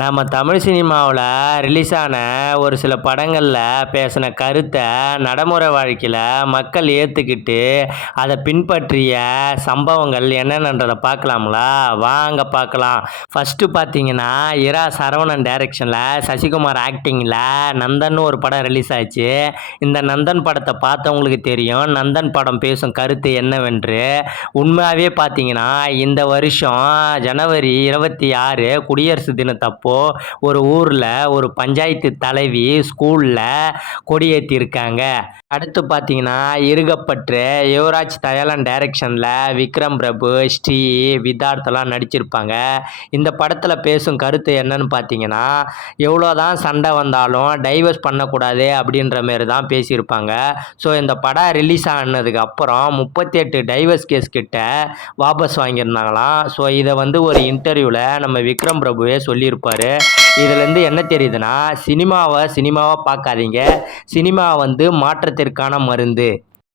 நம்ம தமிழ் சினிமாவில் ரிலீஸ் ஆன ஒரு சில படங்களில் பேசின கருத்தை நடைமுறை வாழ்க்கையில் மக்கள் ஏற்றுக்கிட்டு அதை பின்பற்றிய சம்பவங்கள் என்னென்னன்றதை பார்க்கலாங்களா? வாங்க பார்க்கலாம். ஃபஸ்ட்டு பார்த்தீங்கன்னா, இரா சரவணன் டைரக்ஷனில் சசிகுமார் ஆக்டிங்கில் நந்தன் ஒரு படம் ரிலீஸ் ஆச்சு. இந்த நந்தன் படத்தை பார்த்தவங்களுக்கு தெரியும் நந்தன் படம் பேசும் கருத்து என்னவென்று. உண்மையாகவே பார்த்தீங்கன்னா இந்த வருஷம் ஜனவரி 26 குடியரசு தினத்தப்போ ஒரு ஊரில் ஒரு பஞ்சாயத்து தலைவி ஸ்கூலில் கொடியேற்றிருக்காங்க. அடுத்து பார்த்தீங்கன்னா, இருகப்பற்று யுவராஜ் தயாளன் டைரக்ஷனில் விக்ரம் பிரபு, ஸ்ரீ, விதார்த்தெல்லாம் நடிச்சிருப்பாங்க. இந்த படத்தில் பேசும் கருத்து என்னன்னு பார்த்தீங்கன்னா, எவ்வளோதான் சண்டை வந்தாலும் டைவர்ஸ் பண்ணக்கூடாது அப்படின்ற மாரி தான் பேசியிருப்பாங்க. ஸோ இந்த படம் ரிலீஸ் ஆனதுக்கு அப்புறம் 38 டைவர்ஸ் கேஸ் கிட்ட வாபஸ் வாங்கியிருந்தாங்களாம். ஸோ இதை ஒரு இன்டர்வியூவில் நம்ம விக்ரம் பிரபுவே சொல்லியிருப்பார். இதுலேருந்து என்ன தெரியுதுன்னா, சினிமாவை பார்க்காதீங்க, சினிமா மாற்றத்திற்கான மருந்து.